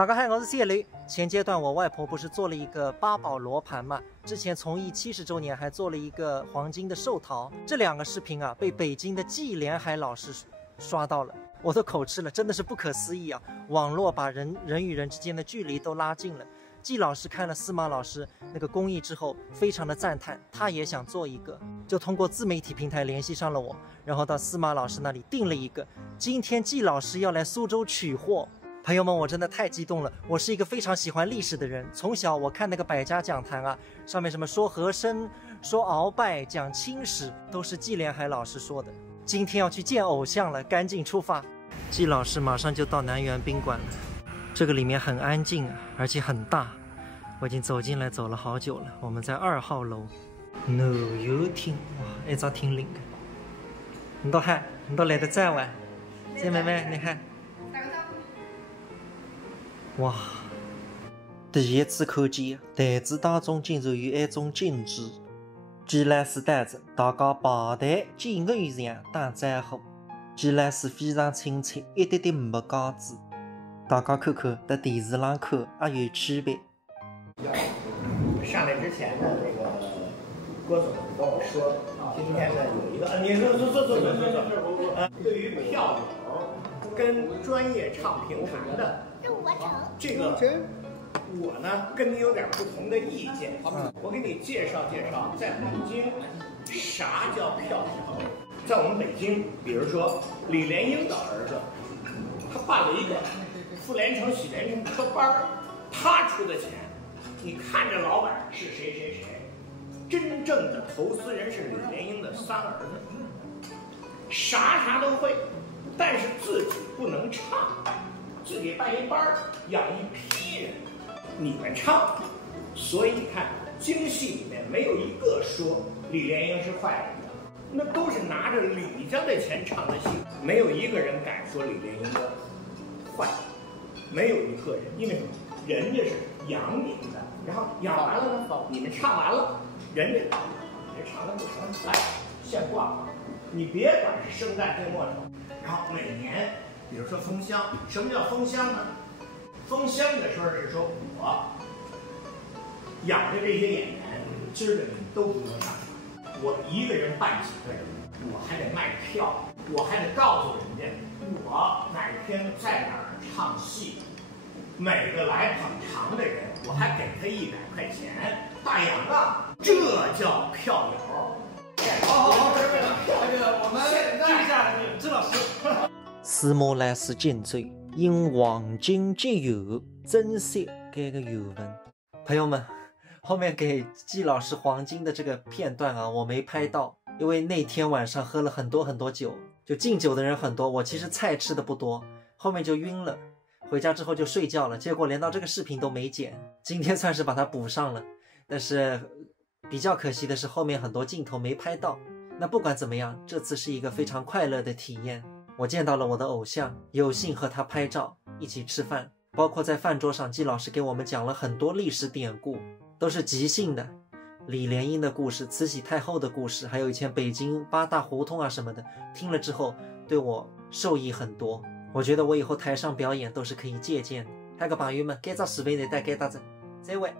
大家好，我是小雷。前阶段我外婆不是做了一个八宝罗盘嘛？之前从艺70周年还做了一个黄金的寿桃。这2个视频啊，被北京的季连海老师刷到了，我都口吃了，真的是不可思议啊！网络把人与人之间的距离都拉近了。季老师看了司马老师那个工艺之后，非常的赞叹，他也想做一个，就通过自媒体平台联系上了我，然后到司马老师那里订了一个。今天季老师要来苏州取货。朋友们，我真的太激动了！我是一个非常喜欢历史的人，从小我看那个百家讲坛啊，上面什么说和珅、说鳌拜、讲清史，都是季连海老师说的。今天要去见偶像了，赶紧出发！季老师马上就到南园宾馆了，这个里面很安静啊，而且很大。我已经走进来走了好久了，我们在2号楼。南游厅，哇，一张挺灵的。你都来得早啊，姐妹们，你看。哇！第一次看见台子当中竟然有一种景致。既然是带着大家排队进偶像打招呼，既然是非常亲切，一点点没架子。大家看看，在电视上看也有区别。上来之前呢，那个郭总跟我说，今天呢有一个，你说坐，对于票友跟专业唱评弹的。这个我呢跟你有点不同的意见，我给你介绍介绍，在北京啥叫票友。在我们北京，比如说李莲英的儿子，他办了一个妇联城、喜联城科班，他出的钱，你看着老板是谁，真正的投资人是李莲英的3儿子，啥都会，但是自己不能唱。自己办一班养一批人，你们唱，所以你看京戏里面没有一个说李莲英是坏人的，那都是拿着李家的钱唱的戏，没有一个人敢说李莲英的坏，没有一个人，因为什么？人家是养你们的，然后养完了呢，你们唱完了，人家唱的不成，来现挂，你别管是生旦净末丑，然后每年。比如说封箱，什么叫封箱呢？封箱的时候是说我养的这些演员，今儿个你都不能上场，我一个人办几个人，我还得卖票，我还得告诉人家我哪天在哪儿唱戏，每个来捧场的人，我还给他100块钱。大洋啊，这叫票友。好，我们记下周老师。司马来是金州，因黄金结友，珍惜这个友文。朋友们，后面给季老师黄金的这个片段啊，我没拍到，因为那天晚上喝了很多酒，就敬酒的人很多，我其实菜吃的不多，后面就晕了，回家之后就睡觉了，结果连到这个视频都没剪，今天算是把它补上了，但是比较可惜的是后面很多镜头没拍到。那不管怎么样，这次是一个非常快乐的体验。我见到了我的偶像，有幸和他拍照，一起吃饭，包括在饭桌上，季老师给我们讲了很多历史典故，都是即兴的，李莲英的故事、慈禧太后的故事，还有以前北京8大胡同啊什么的，听了之后对我受益很多。我觉得我以后台上表演都是可以借鉴的。还有个朋友们，改造视频再带给大家，再会。